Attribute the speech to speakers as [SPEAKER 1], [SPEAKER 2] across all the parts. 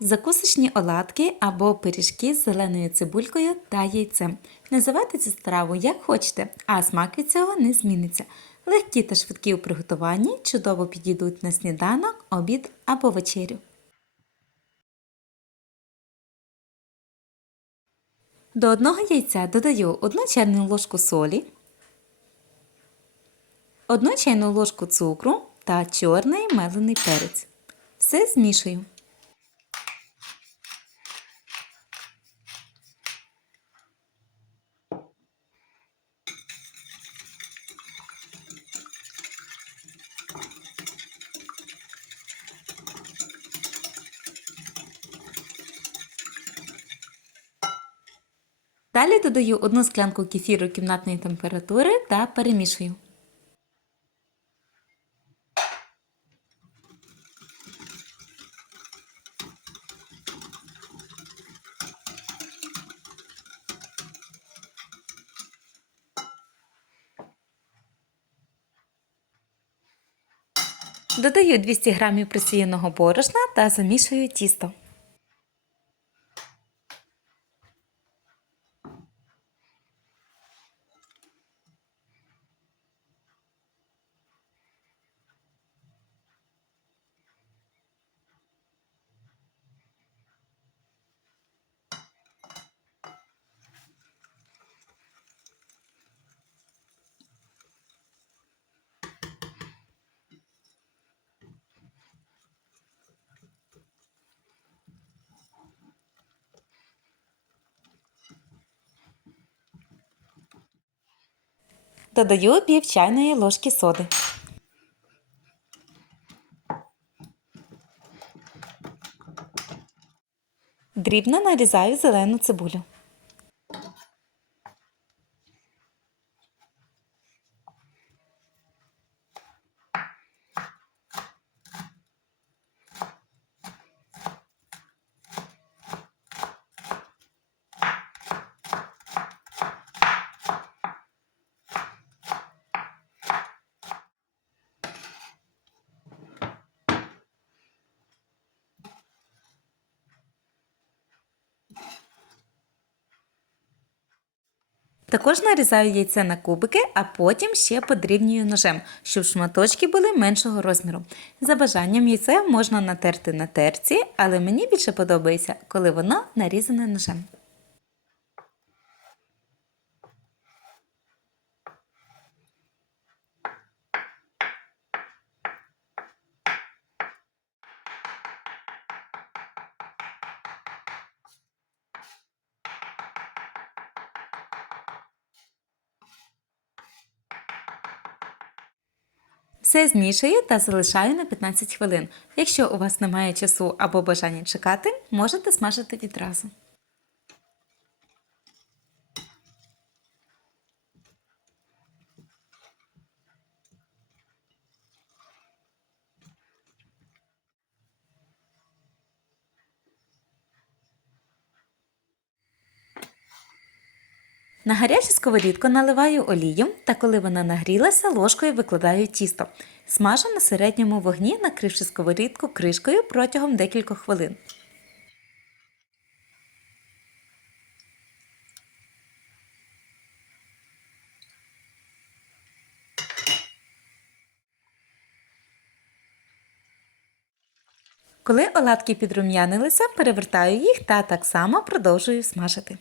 [SPEAKER 1] Закусочні оладки або пиріжки з зеленою цибулькою та яйцем. Називайте цю страву як хочете, а смак від цього не зміниться. Легкі та швидкі у приготуванні чудово підійдуть на сніданок, обід або вечерю. До одного яйця додаю 1 чайну ложку солі, 1 чайну ложку цукру та чорний мелений перець. Все змішую. Далі додаю одну склянку кефіру кімнатної температури та перемішую. Додаю 200 г просіяного борошна та замішую тісто. Додаю пів чайної ложки соди. Дрібно нарізаю зелену цибулю. Також нарізаю яйце на кубики, а потім ще подрібнюю ножем, щоб шматочки були меншого розміру. За бажанням яйце можна натерти на терці, але мені більше подобається, коли воно нарізане ножем. Все змішую та залишаю на 15 хвилин. Якщо у вас немає часу або бажання чекати, можете смажити відразу. На гарячу сковорідку наливаю олію та коли вона нагрілася, ложкою викладаю тісто. Смажу на середньому вогні, накривши сковорідку кришкою протягом декількох хвилин. Коли оладки підрум'янилися, перевертаю їх та так само продовжую смажити.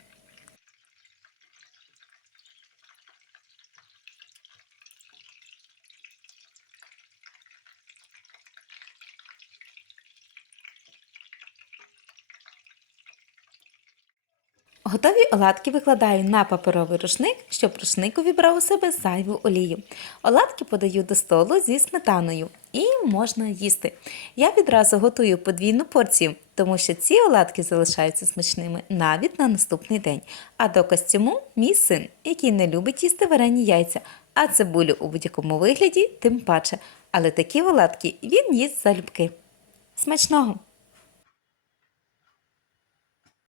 [SPEAKER 1] Готові оладки викладаю на паперовий рушник, щоб рушник увібрав у себе зайву олію. Оладки подаю до столу зі сметаною і можна їсти. Я відразу готую подвійну порцію, тому що ці оладки залишаються смачними навіть на наступний день. А доказ цьому мій син, який не любить їсти варені яйця, а цибулю у будь-якому вигляді тим паче. Але такі оладки він їсть залюбки. Смачного!